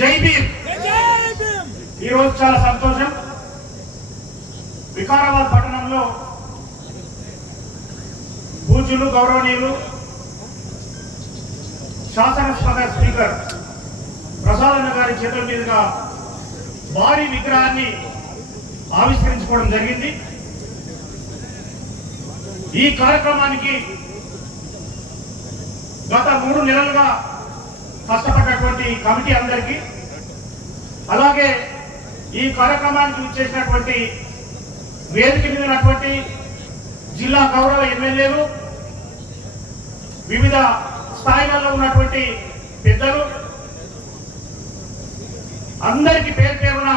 జై భీమ్. ఈరోజు చాలా సంతోషం. వికారాబాద్ పట్టణంలో పూజ్యులు గౌరవనీయులు శాసనసభ స్పీకర్ ప్రసాదన్న గారి చేతుల మీదుగా భారీ విగ్రహాన్ని ఆవిష్కరించుకోవడం జరిగింది. ఈ కార్యక్రమానికి గత 3 నెలలుగా కష్టపడినటువంటి కమిటీ అందరికీ, అలాగే ఈ కార్యక్రమానికి ఇచ్చేసినటువంటి వేదిక మీద ఉన్నటువంటి జిల్లా గౌరవ ఎమ్మెల్యేలు, వివిధ స్థాయిలలో ఉన్నటువంటి పెద్దలు అందరికీ పేరు పేరున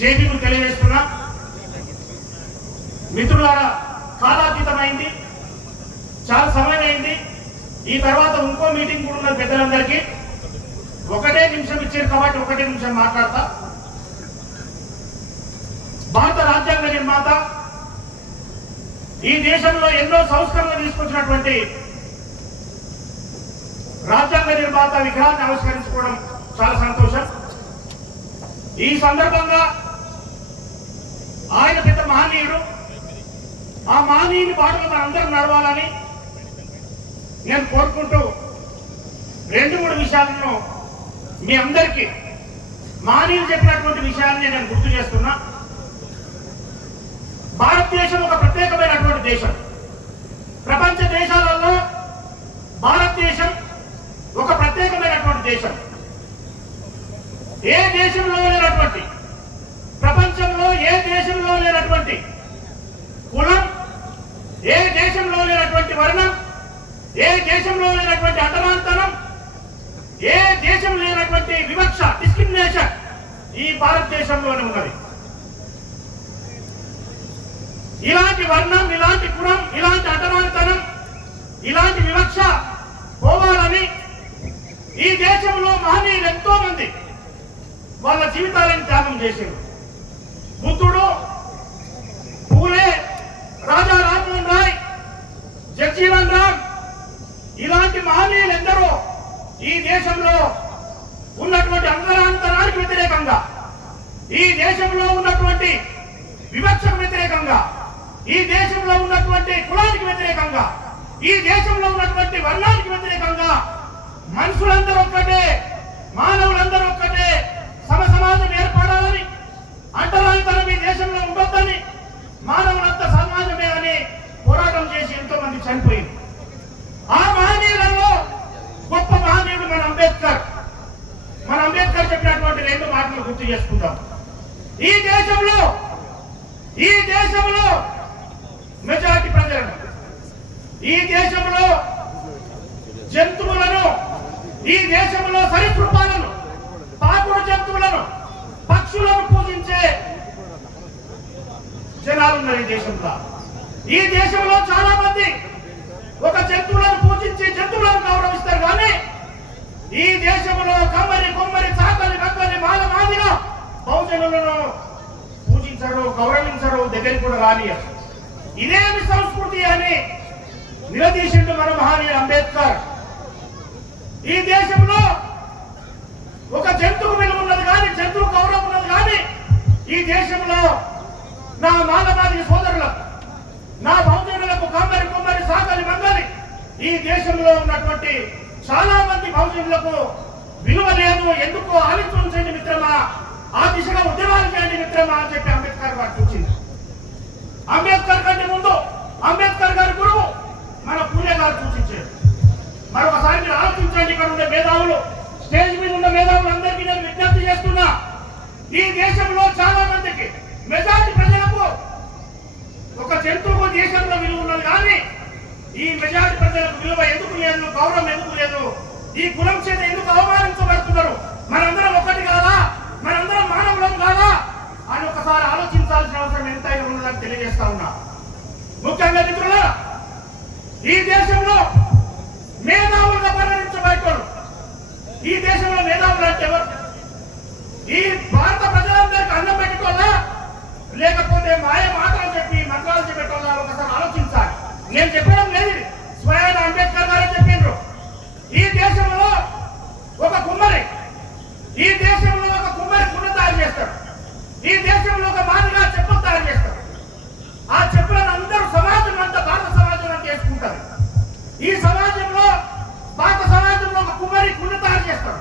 జేబీలు తెలియజేస్తున్నా. మిత్రులారా, కాలాతీతమైంది, చాలా సమయం అయింది. ఈ తర్వాత ఇంకో మీటింగ్ కూడా ఉన్నది. పెద్దలందరికీ 1 నిమిషం ఇచ్చారు కాబట్టి 1 నిమిషం మాట్లాడతా. భారత రాజ్యాంగ నిర్మాత, ఈ దేశంలో ఎన్నో సంస్కరణలు తీసుకొచ్చినటువంటి రాజ్యాంగ నిర్మాత విగ్రహాన్ని ఆవిష్కరించుకోవడం చాలా సంతోషం. ఈ సందర్భంగా ఆయన పెద్ద మహనీయుడు. ఆ మహనీయుని బాటలో మనందరం నడవాలని నేను కోరుకుంటూ 2-3 విషయాలను మీ అందరికీ మహనీయులు చెప్పినటువంటి విషయాన్ని నేను గుర్తు చేస్తున్నా. భారతదేశం ఒక ప్రత్యేకమైనటువంటి దేశం. ప్రపంచ దేశాలలో భారతదేశం ఒక ప్రత్యేకమైనటువంటి దేశం. ఏ దేశంలో లేనటువంటి, ప్రపంచంలో ఏ దేశంలో లేనటువంటి కులం, ఏ దేశంలో లేనటువంటి వర్ణం, ఏ దేశంలో లేనటువంటి అంటరానితనం, ఏ దేశం లేనటువంటి వివక్ష, డిస్క్రిమినేషన్ ఈ భారతదేశంలోనే ఉన్నది. ఇలాంటి వర్ణం, ఇలాంటి కులం, ఇలాంటి అంటరానితనం, ఇలాంటి వివక్ష పోవాలని ఈ దేశంలో మహనీయులు ఎంతో మంది వాళ్ళ జీవితాలను త్యాగం చేశారు. బుద్ధుడు, పూలే, రాజా రామ్మోహన్ రాయ్, జగజీవన్ రామ్, ఇలాంటి మహనీయులు ఎందరో ఈ దేశంలో ఉన్నటువంటి అంతరాంతరానికి వ్యతిరేకంగా, ఈ దేశంలో ఉన్నటువంటి వివక్షకు వ్యతిరేకంగా, ఈ దేశంలో ఉన్నటువంటి కులానికి వ్యతిరేకంగా, ఈ దేశంలో ఉన్నటువంటి వర్ణానికి వ్యతిరేకంగా మనుషులందరూ ఒక్కటే, మానవులందరూ ఒక్కటే, సమాజం ఏర్పడాలని, అంటరానితనం ఈ దేశంలో ఉండొద్దని, మానవులంతా సమాజమే అని పోరాటం చేసి ఎంతో మంది చనిపోయింది. ఆ మహనీయులలో గొప్ప మహనీయుడు మన అంబేద్కర్. మన అంబేద్కర్ చెప్పినటువంటి 2 మాటలు గుర్తు చేసుకుందాం. ఈ దేశంలో మెజారిటీ ప్రజలను, ఈ దేశంలో జంతువులను, ఈ దేశంలో సరీసృపాలను, పాకుడు జంతువులను, పక్షులను పూజించే జనాలున్నారు ఈ దేశంలో. ఈ దేశంలో చాలా మంది ఒక జంతువులను పూజించి జంతువులను గౌరవిస్తారు. కానీ ఈ దేశంలో కమ్మరి, కొమ్మరి, చాకలి, బక్కలి, మాదిగా బహుజనులను పూజించరు, గౌరవించరు, దగ్గరికి కూడా రానియరు. ఇదేమి సంస్కృతి అని నిలదీసిండు మన మహనీయుడు అంబేద్కర్. ఈ దేశంలో ఒక జంతువు విలువ ఉన్నది కానీ, జంతువు గౌరవం ఉన్నది కానీ, ఈ దేశంలో నా మానవాది సోదరులకు, నా బహుజనులకు, కమ్మరి, కొమ్మరి, సాకలి, మంగలి, ఈ దేశంలో ఉన్నటువంటి చాలా మంది బహుజనులకు విలువ లేదు. ఎందుకో ఆలోచించండి మిత్రమా, ఆ దిశగా ఉద్యమాలు చేయండి మిత్రమా అని చెప్పి అంబేద్కర్ గారు చూసింది. అంబేద్కర్ కంటే ముందు అంబేద్కర్ గారి గురువు మన పూలే గారు సూచించారు. మరొకసారి మీరు ఆలోచించండి. ఇక్కడ ఉండే మేధావులు, స్టేజ్ మీద ఉన్న మేధావులందరికీ నేను విజ్ఞప్తి చేస్తున్నా. ఈ దేశంలో చాలా మందికి, మెజారిటీ ప్రజలకు ఒక జంతువు దేశంలో విలువ ఉన్నది కానీ, ఈ మెజారిటీ ప్రజలకు విలువ ఎందుకు లేదు, గౌరవం ఎందుకు లేదు, ఈ కులం చేత ఎందుకు అవమానించబడుతున్నారు? మనందరం ఒకటి కాదా? మనందరం మానవులం కాదా అని ఒకసారి ఆలోచించాల్సిన అవసరం ఎంతైనా ఉన్నదని తెలియజేస్తా ఉన్నా. ముఖ్యంగా మిత్రులారా, ఈ దేశంలో మేధావులుగా పరిగణించబడ్డారు. ఈ దేశంలో మేధావులు అంటే ఎవరు? ఈ భారత ప్రజలందరికీ అన్నం పెట్టుకోవాలా, లేకపోతే మాయ మాటలు చెప్పి మంత్రాలు చెప్పేటోళ్ళ? ఒకసారి ఆలోచించాలి. నేను చెప్పడం లేదు, స్వయాన అంబేద్కర్ గారే చెప్పిండ్రు. ఈ దేశంలో ఒక కుమ్మరి, ఈ దేశంలో ఒక కుమ్మరి కుండ తయారు చేస్తాడు. ఈ దేశంలో ఒక మాదిగా చెప్పులు తయారు చేస్తాడు. ఆ చెప్పులను అందరూ సమాజం అంతా భారత సమాజం అంతా చేసుకుంటారు. ఈ సమాజంలో భారత సమాజంలో ఒక కుమ్మరి కుండ తయారు చేస్తాడు.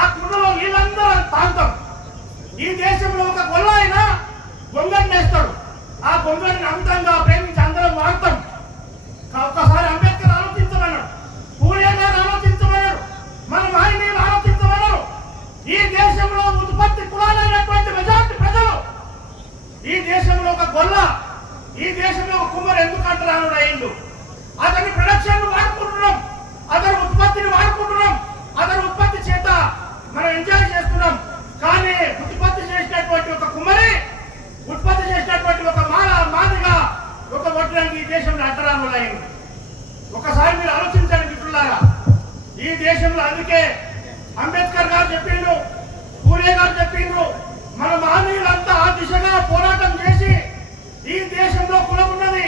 ఆ కుండలో నీళ్ళందరూ తాగుతాం. ఈ దేశంలో ఒక గొల్ల అయినా గొంగని వేస్తాడు. ఆ గొంగని అమితంగా ప్రేమించి అందరం వాడతాం. ఒక్కసారి అంబేద్కర్ ఆలోచించమన్నాడు, పూలే గారు ఆలోచించమన్నాడు, మన మహనీయులు ఆలోచించమన్నారు. ఈ దేశంలో ఉత్పత్తి కులాలైనటువంటి మెజార్టీ ప్రజలు, ఈ దేశంలో ఒక గొల్ల, ఈ దేశంలో ఒక కుమ్మరి ఎందుకు అంటరాను అయిండు. అతని ప్రొడక్షన్ వాడుకుంటున్నాం, అతని ఉత్పత్తిని వాడుకుంటున్నాం, అతని ఉత్పత్తి చేత మనం ఎంజాయ్ చేస్తున్నాం. కానీ ఉత్పత్తి చేసినటువంటి ఒక కుమ్మరి, ఉత్పత్తి చేసినటువంటి ఒక మాదిగా ఒక వడ్రంగి ఈ దేశంలో అంటరాను అయింది. ఒకసారి మీరు ఆలోచించండి మిత్రులారా. ఈ దేశంలో అందుకే అంబేద్కర్ గారు చెప్పిండ్రు, పూలే గారు చెప్పిండ్రు, మన మహనీయులంతా ఆ దిశగా పోరాటం చేసి ఈ దేశంలో కులం ఉన్నది,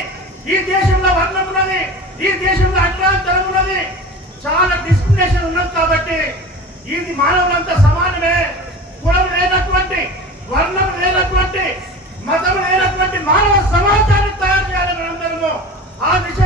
ఈ దేశంలో వర్ణం ఉన్నది, ఈ దేశంలో అంటరాంతరం ఉన్నది, చాలా డిస్క్రిమినేషన్ ఉన్నది. కాబట్టి ఇది మానవులంతా సమానమే, కులం లేనటువంటి, వర్ణం లేనటువంటి, మతం లేనటువంటి మానవ సమాజాన్ని తయారు చేయాలని అందరము ఆ దిశ